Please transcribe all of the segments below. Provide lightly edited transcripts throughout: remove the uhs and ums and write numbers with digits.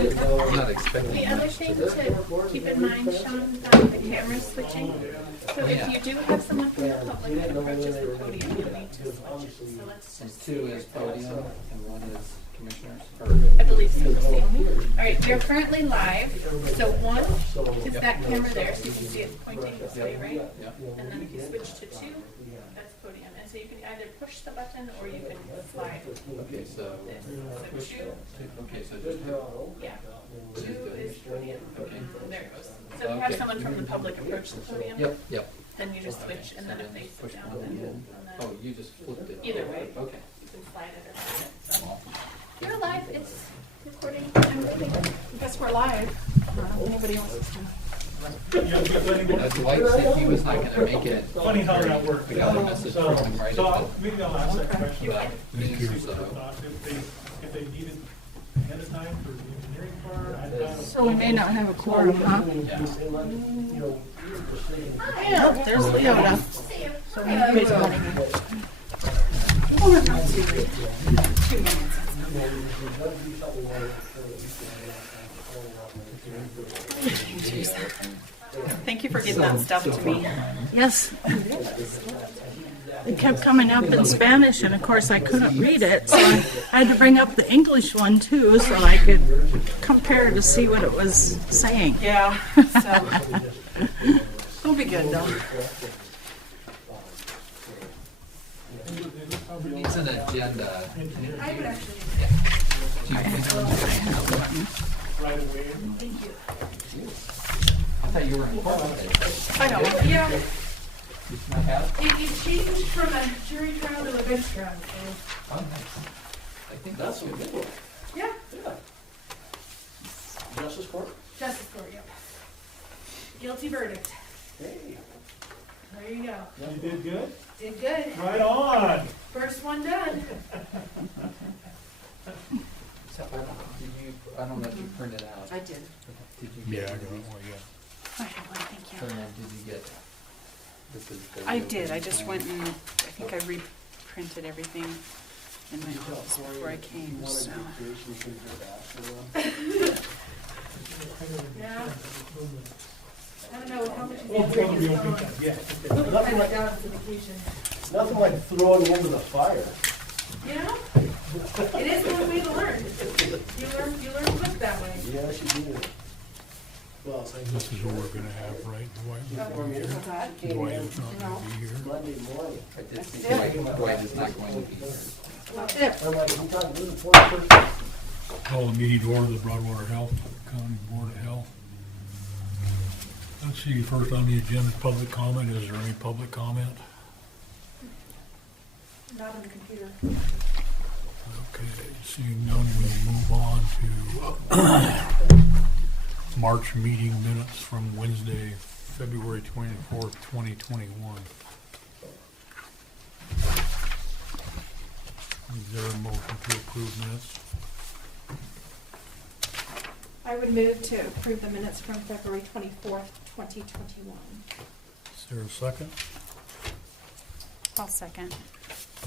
I'm not expecting The other much thing today. to keep in mind, Sean, about the camera switching. So if you do have someone from the public that approaches the podium, you'll need to switch it. So let's And just. 2 is podium and 1 is commissioners. I believe so. All right, you're currently live. So 1 is that camera there, so you can see it pointing this way, right? Yeah. And then if you switch to 2, that's podium. And so you can either push the button or you can slide Okay, so this. So 2, okay, so just 2. yeah. 2 is podium. Okay. There it goes. So if you have someone from the public approach the podium, Yep, yep. then you just switch, and then if they sit Push down, one then in. Oh, you just flipped it. Either way. Okay. you can slide it or slide it. So Awesome. you're live. It's recording. I'm moving. I guess we're live. Nobody else is gonna. Dwight said he was not gonna make it. Funny how that works. We got a message from him right So at maybe I'll ask that question. the minutes, so. If they need it ahead of time for the engineering part, I thought. So we may not have a quorum, huh? Hi. Oh, there's Leota. See you. So we need to go in. Thank you for getting that stuff to me. Yes. It kept coming up in Spanish, and of course I couldn't read it, so I had to bring up the English one too, so I could compare to see what it was saying. Yeah, so it'll be good though. It's an agenda. I would actually. Do you think- Right away. Thank you. I thought you were in court today. I know. Yeah, You should not have? it changed from a jury trial to a bench trial. So Oh, nice. I think that's good. yeah, Justice Court? justice court. Yep. Guilty verdict. Hey. There you go. You did good? Did good. Right on. First one done. So, did you, I don't know if you printed out. I did. Did you get? Yeah, I got these? one, yeah. I have one, thank So you. then did you get? This is the I real did, I thing. just went and, I think I reprinted everything in my office before I came, so. Yeah. I don't know how much is Oh, in for the real his big phone. time, yeah. Kind Nothing of like, down to vacation. nothing like throwing into the fire. You know, it is one way to learn. You learn quick that way. Yes, you do. Well, thank This is what we're gonna have, right? Dwight will be here. What's that? Dwight is not gonna be here. Monday morning. I did see Dwight is not going to be here. I'm like, you talking to the 21st? Call the meeting to order, the Broadwater Health, County Board of Health. Let's see, first on the agenda, public comment. Is there any public comment? Not on the computer. Okay, seeing none, we'll move on to March meeting minutes from Wednesday, February 24th, 2021. Is there a motion to approve minutes? I would move to approve the minutes from February 24th, 2021. Is there a second? I'll second.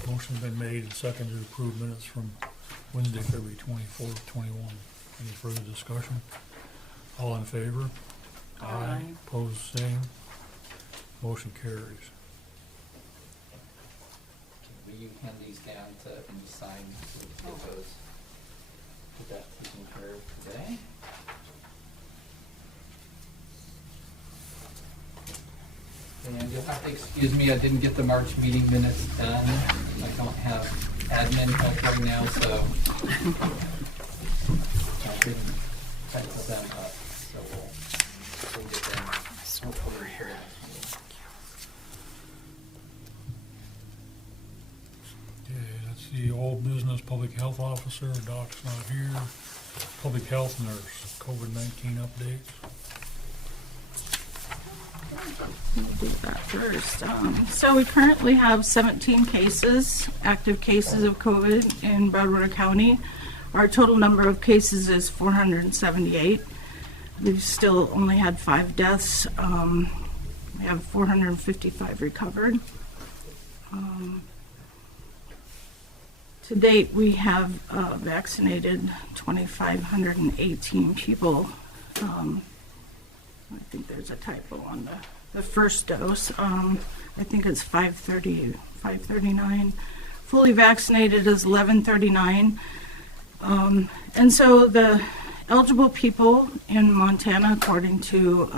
Motion's been made and seconded to approve minutes from Wednesday, February 24th, 21. Any further discussion? All in favor? Aye. Opposed, same. Motion carries. Will you hand these down to, and you sign, so we can get those, get that taken care of today? And you'll have to excuse me, I didn't get the March meeting minutes done. I don't have admin help right now, so I didn't type them up, so we'll get them. Hopefully here. Okay, that's the old business public health officer. Doc's not here. Public health nurse, COVID-19 updates. We'll do that first. So we currently have 17 cases, active cases of COVID in Broadwater County. Our total number of cases is 478. We've still only had 5 deaths. We have 455 recovered. To date, we have vaccinated 2,518 people. I think there's a typo on the first dose. I think it's 539. Fully vaccinated is 1139. And so the eligible people in Montana, according to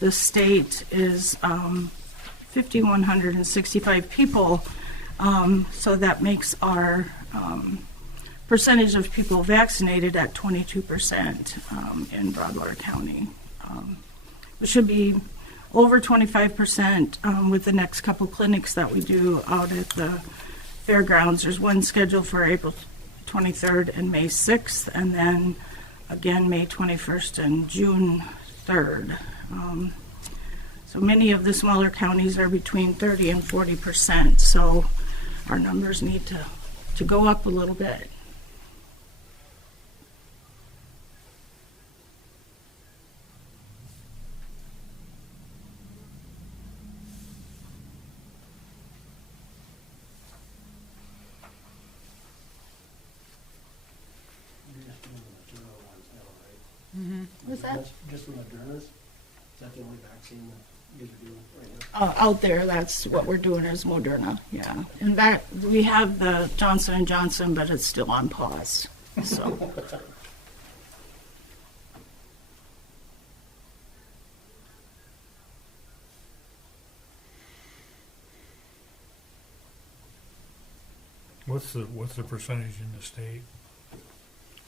the state, is 5,165 people. So that makes our percentage of people vaccinated at 22% in Broadwater County. It should be over 25% with the next couple clinics that we do out at the fairgrounds. There's one scheduled for April 23rd and May 6th, and then again May 21st and June 3rd. So many of the smaller counties are between 30 and 40%, so our numbers need to go up a little bit. You're just doing the Moderna ones now, right? Mm-hmm. What's that? Just the Modernas? Is that the only vaccine that you guys are doing right now? Out there, that's what we're doing is Moderna, yeah. In fact, we have the Johnson & Johnson, but it's still on pause, so. What's the percentage in the state?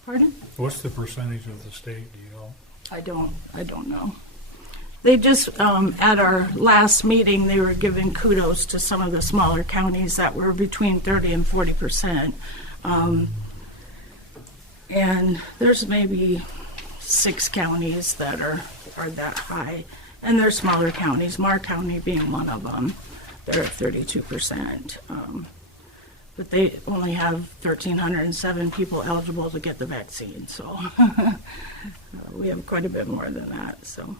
Pardon? What's the percentage of the state, do you know? I don't know. They just, at our last meeting, they were giving kudos to some of the smaller counties that were between 30 and 40%. And there's maybe 6 counties that are that high. And they're smaller counties, Marr County being one of them. They're at 32%. But they only have 1,307 people eligible to get the vaccine, so we have quite a bit more than that, so.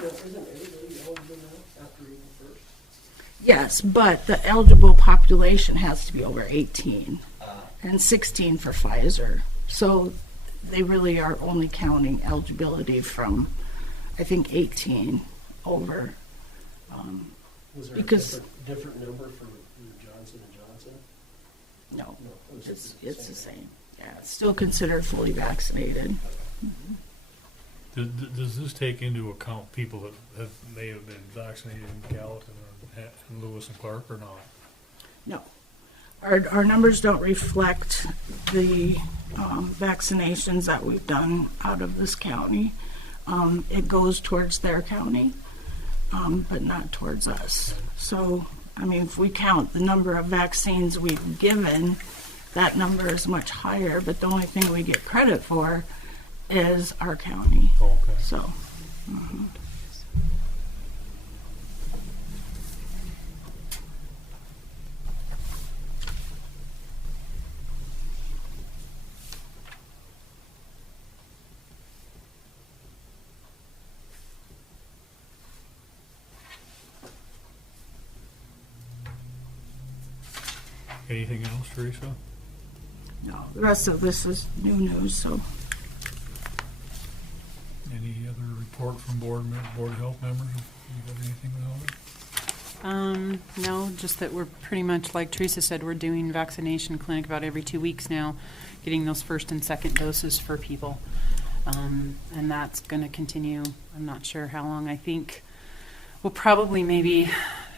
Now, isn't everybody eligible now after April 1st? Yes, but the eligible population has to be over 18 and 16 for Pfizer. So they really are only counting eligibility from, I think, 18 over. Was there Because- a different number for the Johnson & Johnson? No, No, it was it's the same. Yeah, it's still considered fully vaccinated. Does this take into account people that may have been vaccinated in Gallatin or in Lewis and Clark or not? No. Our numbers don't reflect the vaccinations that we've done out of this county. It goes towards their county, but not towards us. So, I mean, if we count the number of vaccines we've given, that number is much higher, but the only thing we get credit for is our county. Oh, okay. So, Anything else, Teresa? no, the rest of this is new news, so. Any other report from board health members? You got anything on it? No, just that we're pretty much, like Teresa said, we're doing vaccination clinic about every 2 weeks now, getting those first and second doses for people. And that's going to continue. I'm not sure how long. I think we'll probably maybe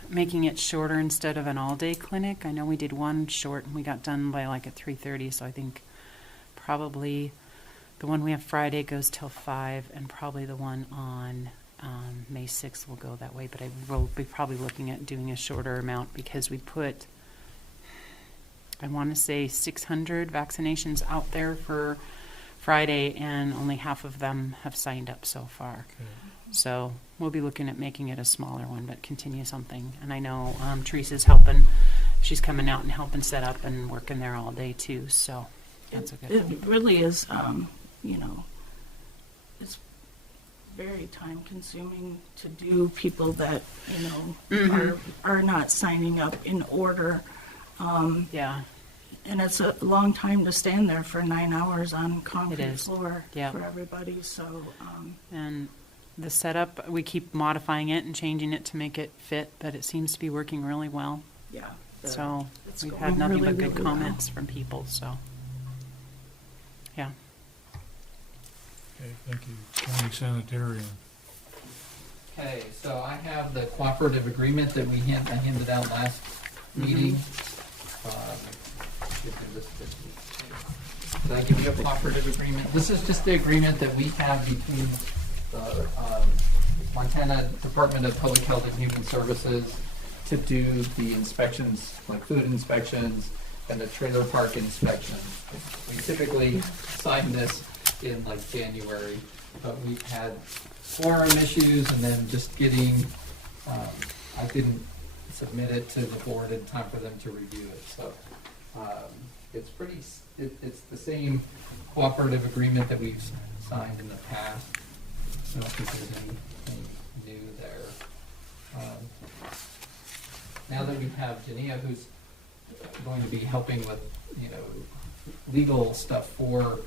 making it shorter instead of an all-day clinic. I know we did one short and we got done by like at 3:30, so I think probably the one we have Friday goes till 5, and probably the one on May 6th will go that way, but I will be probably looking at doing a shorter amount because we put, I want to say 600 vaccinations out there for Friday, and only half of them have signed up so far. Okay. So we'll be looking at making it a smaller one, but continue something. And I know Teresa's helping. She's coming out and helping set up and working there all day too. So that's a good It thing. really is, you know, it's very time consuming to do, people that, you know, are not signing up in order. Yeah, And it's a long time to stand there for 9 hours on concrete is. floor Yeah. for everybody, so, and the setup, we keep modifying it and changing it to make it fit, but it seems to be working really well. yeah. So it's we've going had nothing really, but good really well. comments from people, so. Yeah. Okay, thank you. County sanitarian. Okay, so I have the cooperative agreement that I handed out last meeting. Did I give you a cooperative agreement? This is just the agreement that we have between the Montana Department of Public Health and Human Services to do the inspections, like food inspections and the trailer park inspections. We typically sign this in like January, but we've had quorum issues and then just getting, I didn't submit it to the board in time for them to review it, so, it's pretty, it's the same cooperative agreement that we've signed in the past. I don't think there's anything new there. Now that we have Jania, who's going to be helping with, you know, legal stuff for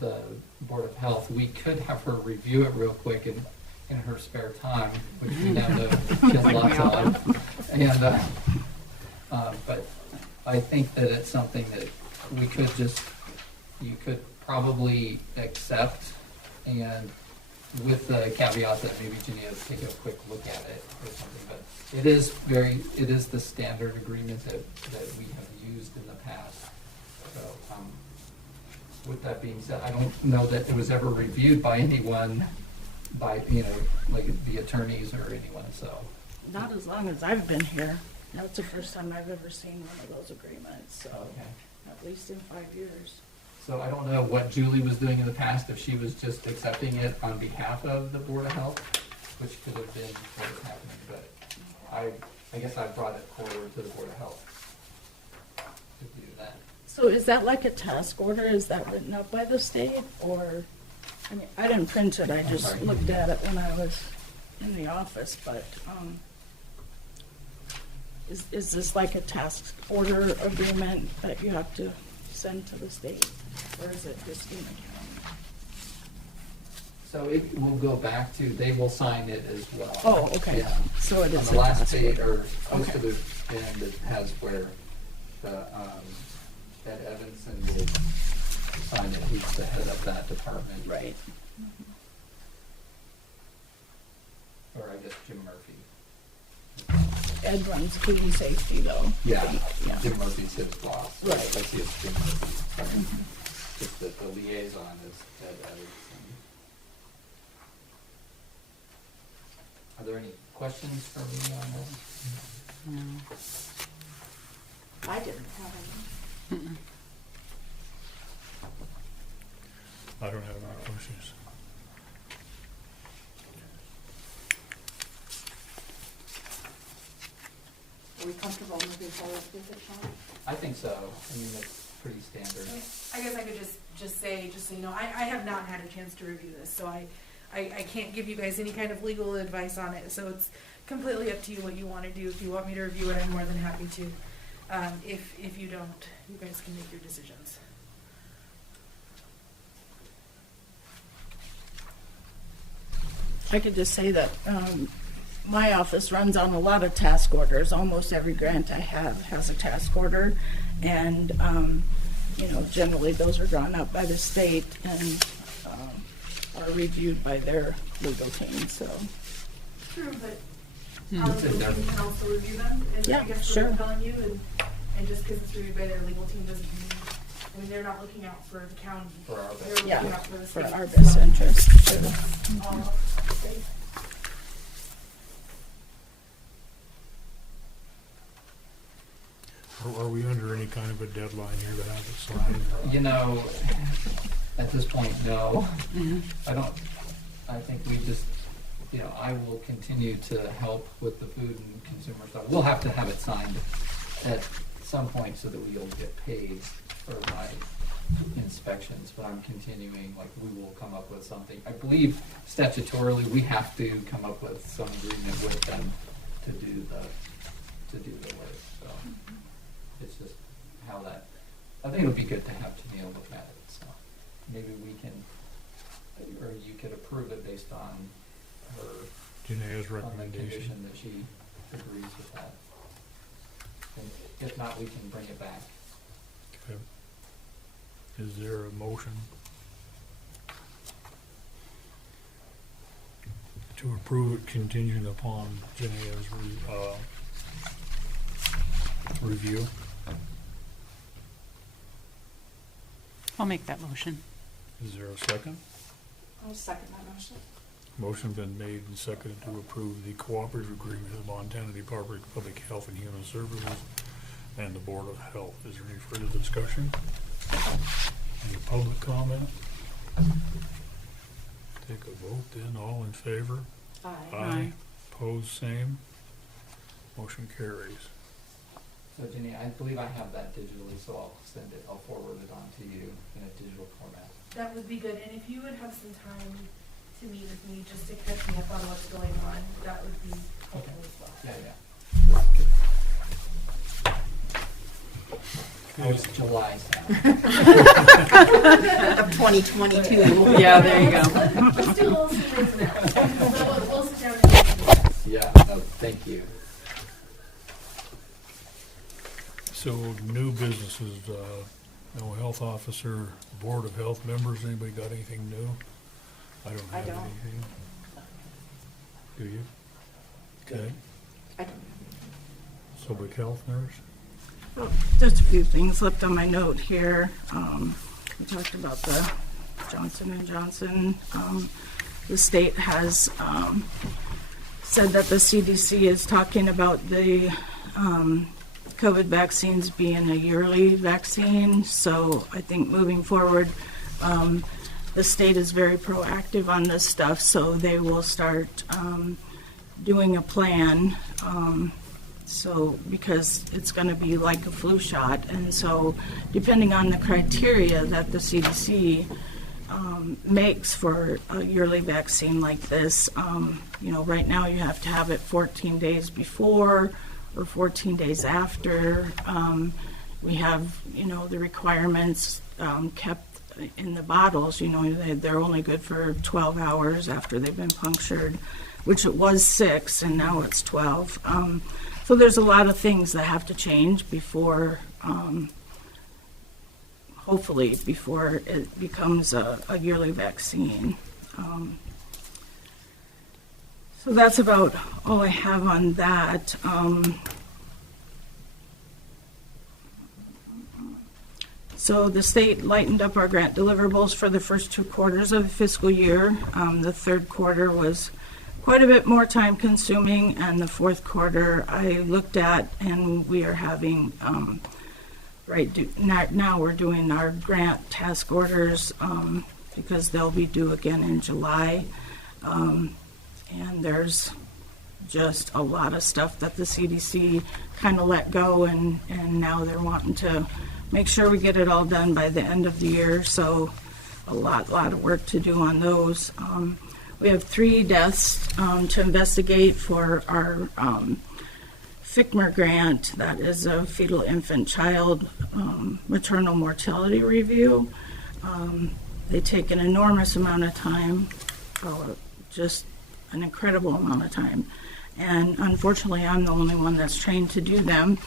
the Board of Health, we could have her review it real quick in her spare time, which we now know she has lots of. And, but I think that it's something that we could just, you could probably accept, and with the caveat that maybe Jania will take a quick look at it or something, but it is the standard agreement that we have used in the past. So, with that being said, I don't know that it was ever reviewed by anyone, by, you know, like the attorneys or anyone, so. Not as long as I've been here. That's the first time I've ever seen one of those agreements, so, Okay. at least in 5 years. So I don't know what Julie was doing in the past, if she was just accepting it on behalf of the Board of Health, which could have been what was happening, but I guess I brought it forward to the Board of Health to do that. So is that like a task order? Is that written up by the state, or, I mean, I didn't print it, I just sorry. looked at it when I was in the office, but, is this like a task order agreement that you have to send to the state, or is it just in the county? So it will go back to, they will sign it as well. Oh, okay, Yeah. so it On is the a last task page, order. or close to Okay. the end, it has where the, Ed Evanson will sign it, he's the head of that department. Right. Or I guess Jim Murphy. Ed runs food and safety though. Yeah, Yeah. Jim Murphy's his boss. Right. I see it's Jim Murphy. Sorry. Just that the liaison is Ed Evanson. Are there any questions for me on this? No. I didn't have any. I don't have any questions. Are we comfortable moving forward with it, Sean? I think so. I mean, it's pretty standard. I guess I could just say, just so you know, I have not had a chance to review this, so I can't give you guys any kind of legal advice on it, so it's completely up to you what you want to do. If you want me to review it, I'm more than happy to. If you don't, you guys can make your decisions. I could just say that my office runs on a lot of task orders. Almost every grant I have has a task order. And, you know, generally those are drawn up by the state and are reviewed by their legal team, so. True, but Hmm. our legal team can also review them, and Yeah, I guess sure. what I'm telling you, and just because it's reviewed by their legal team doesn't mean, I mean, they're not looking out for the county. For our They're best. Yeah, looking out for the for state. our best interest, sure. All state. Are we under any kind of a deadline here to have it signed? You know, at this point, no. I think we just, you know, I will continue to help with the food and consumer stuff. We'll have to have it signed at some point so that we'll get paid for my inspections, but I'm continuing, like, we will come up with something. I believe statutorily, we have to come up with some agreement with them to do the work, so. It's just how that, I think it'll be good to have Janelle look at it, so. Maybe we can, or you could approve it based on her, Janae's on the recommendation. condition that she agrees with that. And if not, we can bring it back. Okay. Is there a motion to approve it contingent upon Janae's review? I'll make that motion. Is there a second? I'll second that motion. Motion been made and seconded to approve the cooperative agreement of Montana Department of Public Health and Human Services and the Board of Health. Is there any further discussion? Any public comment? Take a vote then. All in favor? Aye. Aye. Opposed, same. Motion carries. So Jenny, I believe I have that digitally, so I'll forward it on to you in a digital format. That would be good, and if you would have some time to meet with me, just to catch me up on what's going on, that would be helpful as well. Yeah. How's July sound? Of 2022. Yeah, there you go. We're still a little serious now, so we'll sit down and do this. Yeah, thank you. So new businesses, no health officer, Board of Health members, anybody got anything new? I don't have don't. anything. Do you? Okay. I don't. Public health nurse? Well, just a few things left on my note here. We talked about the Johnson & Johnson. The state has said that the CDC is talking about the COVID vaccines being a yearly vaccine. So I think moving forward, the state is very proactive on this stuff. So they will start doing a plan. So because it's going to be like a flu shot, and so depending on the criteria that the CDC makes for a yearly vaccine like this, right now you have to have it 14 days before or 14 days after. We have, the requirements kept in the bottles. They're only good for 12 hours after they've been punctured, which it was 6 and now it's 12. So there's a lot of things that have to change before, hopefully, before it becomes a yearly vaccine. So that's about all I have on that. So the state lightened up our grant deliverables for the first 2 quarters of the fiscal year. The third quarter was quite a bit more time consuming, and the fourth quarter I looked at, and we are having, now we're doing our grant task orders because they'll be due again in July. And there's just a lot of stuff that the CDC kind of let go, and now they're wanting to make sure we get it all done by the end of the year. So a lot of work to do on those. We have 3 deaths to investigate for our FICMR grant. That is a fetal infant child maternal mortality review. They take an enormous amount of time, just an incredible amount of time. And unfortunately, I'm the only one that's trained to do them,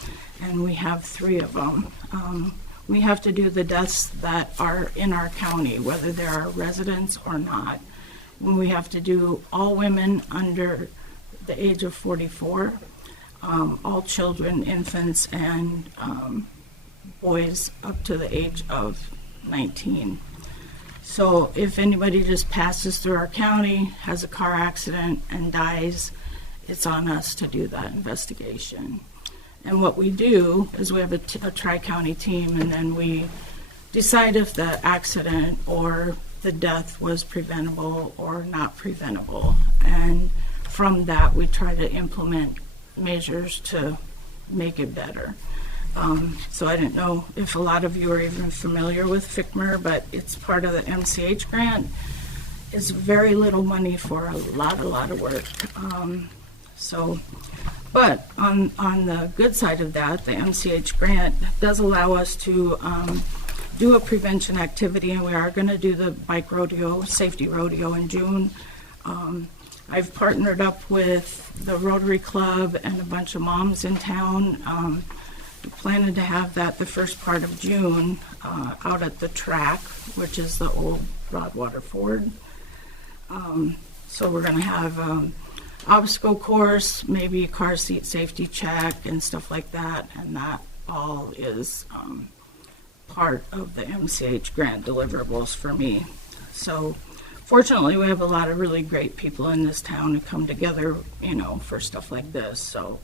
and we have 3 of them. We have to do the deaths that are in our county, whether they're our residents or not. We have to do all women under the age of 44, all children, infants, and boys up to the age of 19. So if anybody just passes through our county, has a car accident, and dies, it's on us to do that investigation. And what we do is we have a tri-county team, and then we decide if the accident or the death was preventable or not preventable. And from that, we try to implement measures to make it better. So I didn't know if a lot of you are even familiar with FICMER, but it's part of the MCH grant. It's very little money for a lot of work. But on the good side of that, the MCH grant does allow us to do a prevention activity, and we are going to do the bike rodeo, safety rodeo in June. I've partnered up with the Rotary Club and a bunch of moms in town. Planning to have that the first part of June out at the track, which is the old Broadwater Ford. So we're going to have obstacle course, maybe car seat safety check and stuff like that, and that all is part of the MCH grant deliverables for me. So fortunately, we have a lot of really great people in this town who come together, for stuff like this. So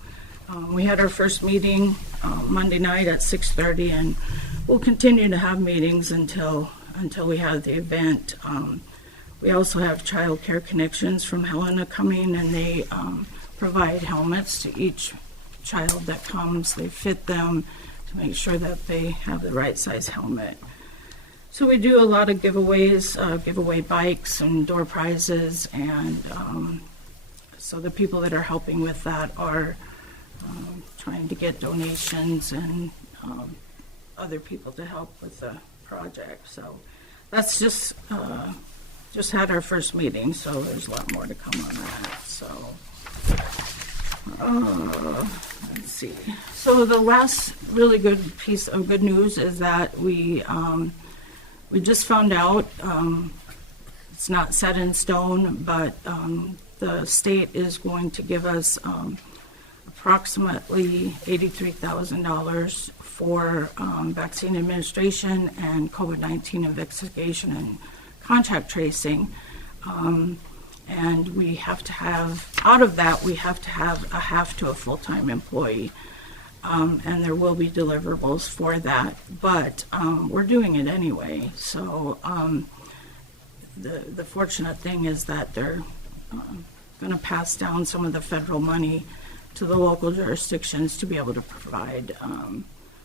we had our first meeting Monday night at 6:30, and we'll continue to have meetings until we have the event. We also have Child Care Connections from Helena coming, and they provide helmets to each child that comes. They fit them to make sure that they have the right size helmet. So we do a lot of giveaways, giveaway bikes and door prizes, and so the people that are helping with that are trying to get donations and other people to help with the project. So that's just had our first meeting, so there's a lot more to come on that. So let's see. So the last really good piece of good news is that we just found out, it's not set in stone, but the state is going to give us approximately $83,000 for vaccine administration and COVID-19 investigation and contact tracing. And we have to have, out of that, we have to have a half to a full-time employee. And there will be deliverables for that, but we're doing it anyway. So the fortunate thing is that they're going to pass down some of the federal money to the local jurisdictions to be able to provide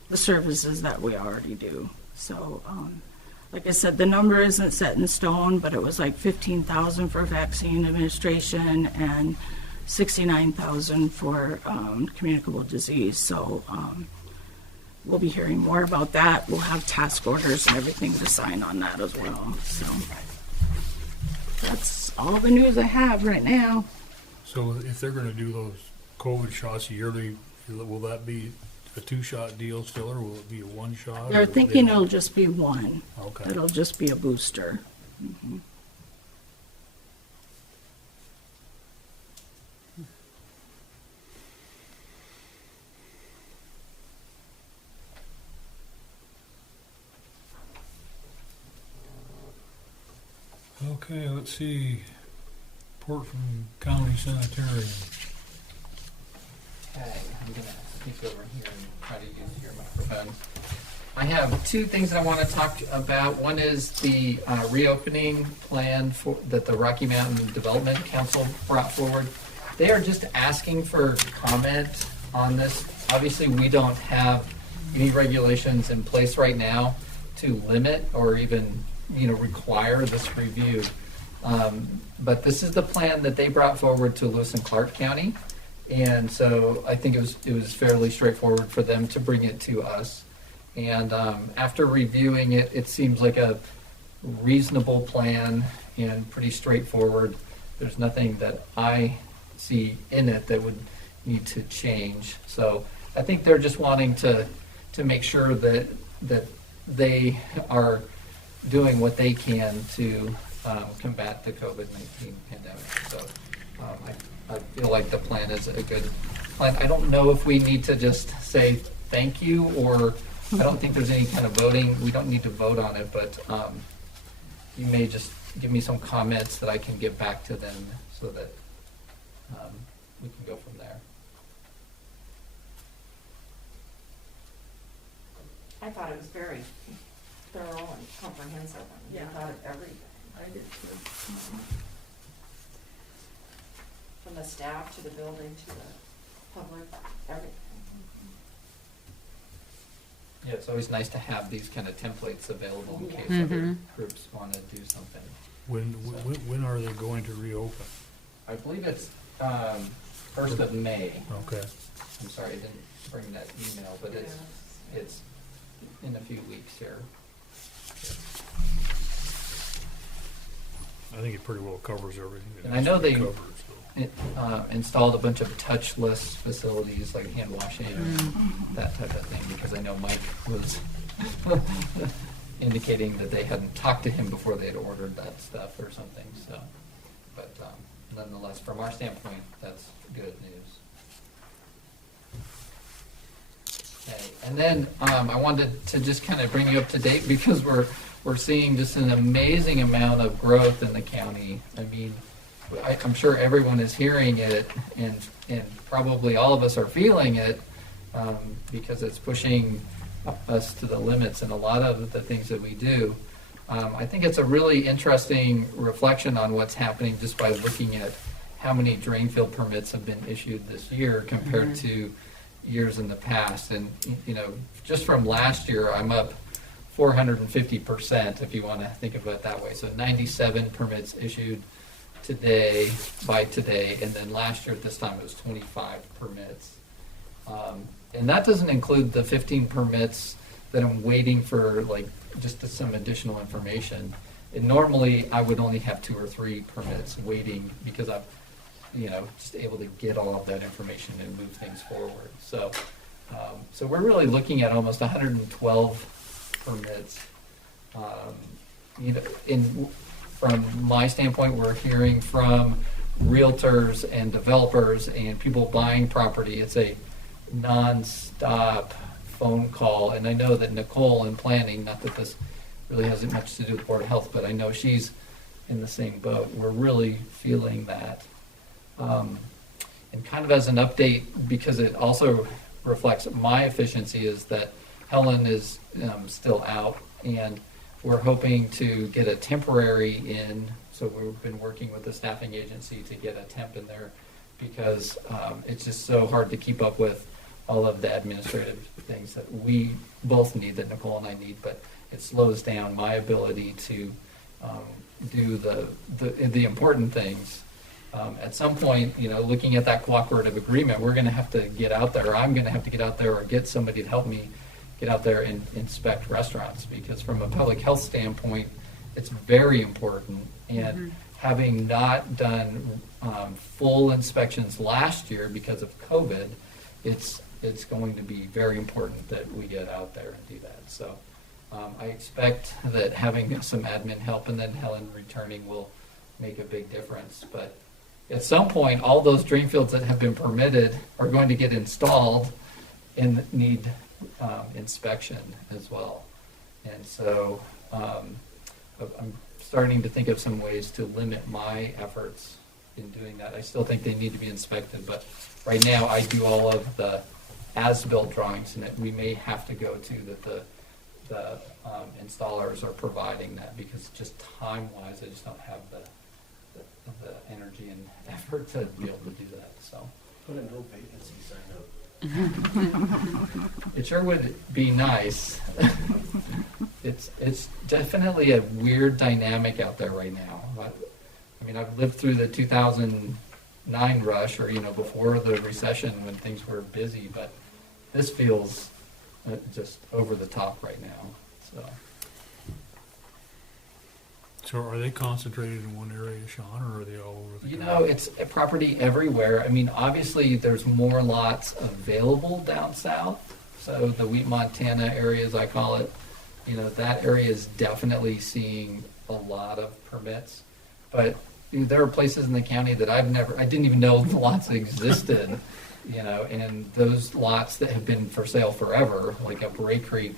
the services that we already do. So like I said, the number isn't set in stone, but it was like $15,000 for vaccine administration and $69,000 for communicable disease. So we'll be hearing more about that. We'll have task orders and everything to sign on that as well. So that's all the news I have right now. So if they're gonna do those COVID shots yearly, will that be a 2-shot deal still, or will it be a 1-shot? They're thinking it'll just be one. Okay. It'll just be a booster. Mm-hmm. Okay, let's see. Report from county sanitarium. Okay, I'm gonna sneak over here and try to use your microphone. I have two things that I want to talk about. One is the reopening plan that the Rocky Mountain Development Council brought forward. They are just asking for comment on this. Obviously, we don't have any regulations in place right now to limit or even require this review. But this is the plan that they brought forward to Lewis and Clark County. And so I think it was fairly straightforward for them to bring it to us. And after reviewing it, it seems like a reasonable plan and pretty straightforward. There's nothing that I see in it that would need to change. So I think they're just wanting to make sure that they are doing what they can to combat the COVID-19 pandemic. So I feel like the plan is a good plan. I don't know if we need to just say thank you, or I don't think there's any kind of voting. We don't need to vote on it, but you may just give me some comments that I can get back to them so that we can go from there. I thought it was very thorough and comprehensive. I mean, I thought of everything. I did too. From the staff to the building to the public, everything. Yeah, it's always nice to have these kind of templates available in case other groups want to do something. When are they going to reopen? I believe it's 1st of May. Okay. I'm sorry, I didn't bring that email, but it's in a few weeks here. I think it pretty well covers everything. that And I know needs to be they- covered, so. Installed a bunch of touchless facilities like hand washing, that type of thing, because I know Mike was indicating that they hadn't talked to him before they had ordered that stuff or something, so. But nonetheless, from our standpoint, that's good news. Okay, and then I wanted to just kind of bring you up to date because we're seeing just an amazing amount of growth in the county. I mean, I'm sure everyone is hearing it, and probably all of us are feeling it because it's pushing us to the limits in a lot of the things that we do. I think it's a really interesting reflection on what's happening just by looking at how many drain field permits have been issued this year compared to years in the past. And, you know, just from last year, I'm up 450%, if you want to think of it that way. So 97 permits issued by today, and then last year at this time it was 25 permits. And that doesn't include the 15 permits that I'm waiting for, like, just some additional information. And normally I would only have 2 or 3 permits waiting because I'm, you know, just able to get all of that information and move things forward. So, so we're really looking at almost 112 permits. You know, from my standpoint, we're hearing from realtors and developers and people buying property. It's a nonstop phone call, and I know that Nicole in planning, not that this really hasn't much to do with Board of Health, but I know she's in the same boat. We're really feeling that. And kind of as an update, because it also reflects my efficiency, is that Helen is still out, and we're hoping to get a temporary in. So we've been working with the staffing agency to get a temp in there because it's just so hard to keep up with all of the administrative things that we both need, that Nicole and I need, but it slows down my ability to do the important things. At some point, you know, looking at that cooperative agreement, we're going to have to get out there, or I'm going to have to get out there or get somebody to help me get out there and inspect restaurants, because from a public health standpoint, it's very important. And having not done full inspections last year because of COVID, it's going to be very important that we get out there and do that. So I expect that having some admin help and then Helen returning will make a big difference. But at some point, all those drain fields that have been permitted are going to get installed and need inspection as well. And so I'm starting to think of some ways to limit my efforts in doing that. I still think they need to be inspected, but right now I do all of the as-built drawings, and we may have to go to that the installers are providing that, because just time-wise, I just don't have the energy and effort to be able to do that. So Put a no vacancy sign up. it sure would be nice. It's definitely a weird dynamic out there right now. I mean, I've lived through the 2009 rush, or, you know, before the recession when things were busy, but this feels just over the top right now. So are they concentrated in one area, Sean, or are they all over the You county? know, it's a property everywhere. I mean, obviously, there's more lots available down south. So the Wheat, Montana area, as I call it, you know, that area is definitely seeing a lot of permits. But there are places in the county that I didn't even know the lots existed, you know, and those lots that have been for sale forever, like up Ray Creek,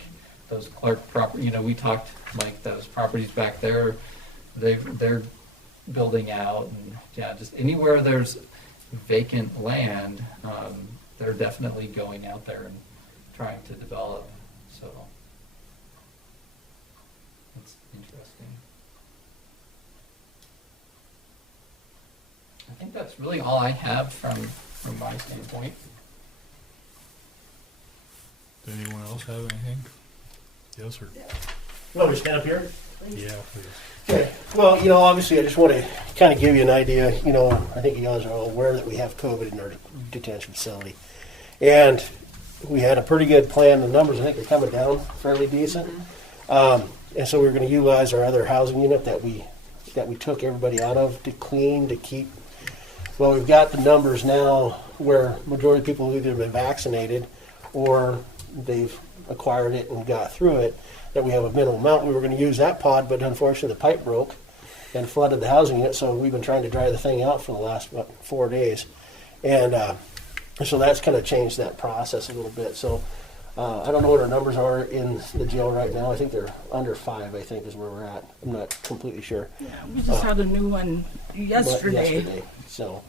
those Clark property, you know, we talked, Mike, those properties back there, they're building out, and yeah, just anywhere there's vacant land, they're definitely going out there and trying to develop. So it's interesting. I think that's really all I have from my standpoint. Anyone else have anything? Yes, sir. You want me to stand up here? Yeah, please. Okay, well, obviously I just want to kind of give you an idea, I think you guys are all aware that we have COVID in our detention facility. And we had a pretty good plan, the numbers I think are coming down fairly decent. And so we're going to utilize our other housing unit that we took everybody out of to clean, to keep, well, we've got the numbers now where majority of people have either been vaccinated or they've acquired it and got through it, that we have a minimal amount. We were going to use that pod, but unfortunately the pipe broke and flooded the housing unit, so we've been trying to dry the thing out for the last, 4 days. And so that's kind of changed that process a little bit. So I don't know what our numbers are in the jail right now. I think they're under 5, I think, is where we're at. I'm not completely sure. Yeah, we just had a new one But yesterday. So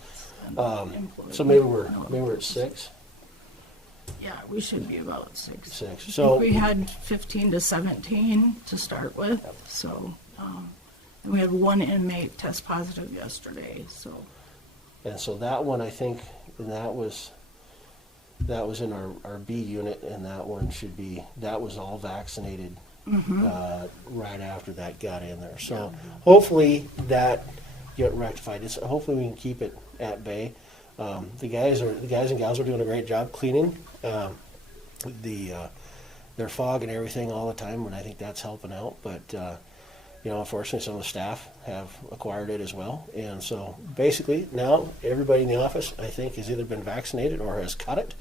maybe we're at 6. Yeah, we should be about 6. 6. So So we had 15 to 17 to start with. So and we had one inmate test positive yesterday. So and so that one, I think, and that was in our B unit, and that was all vaccinated right after that got in there. So hopefully that get rectified. Hopefully we can keep it at bay. The guys and gals are doing a great job cleaning their fog and everything all the time, and I think that's helping out. But unfortunately, some of the staff have acquired it as well, and so basically now everybody in the office, I think, has either been vaccinated or has caught it,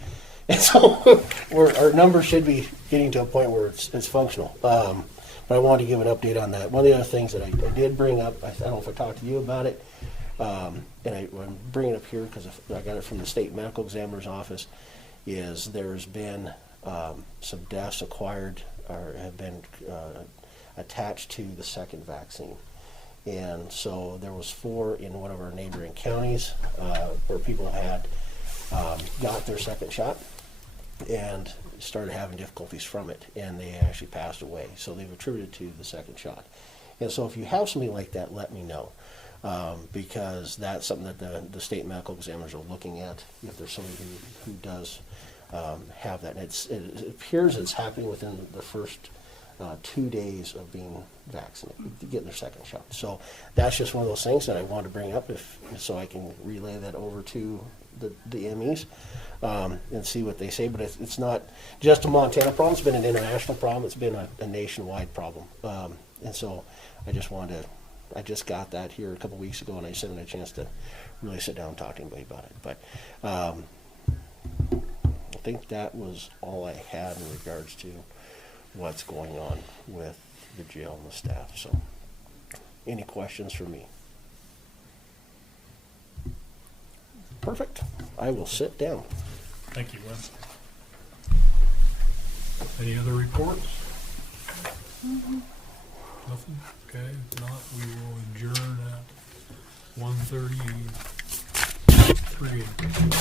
and so our numbers should be getting to a point where it's functional. But I wanted to give an update on that. One of the other things that I did bring up, I don't know if I talked to you about it, and I'm bringing it up here because I got it from the state medical examiner's office, is there's been some deaths acquired or have been attached to the second vaccine. And so there was 4 in one of our neighboring counties where people had got their second shot and started having difficulties from it, and they actually passed away. So they've attributed to the second shot. And so if you have something like that, let me know. Because that's something that the state medical examiners are looking at, if there's somebody who does have that. And it appears it's happening within the first 2 days of being vaccinated, getting their second shot. So that's just one of those things that I wanted to bring up, so I can relay that over to the MEs and see what they say. But it's not just a Montana problem. It's been an international problem. It's been a nationwide problem. And so I just got that here a couple weeks ago, and I just haven't had a chance to really sit down and talk to anybody about it. But I think that was all I had in regards to what's going on with the jail and the staff. So, any questions for me? Perfect. I will sit down. Thank you, Wes. Any other reports? Nothing? Okay, if not, we will adjourn at 1:33.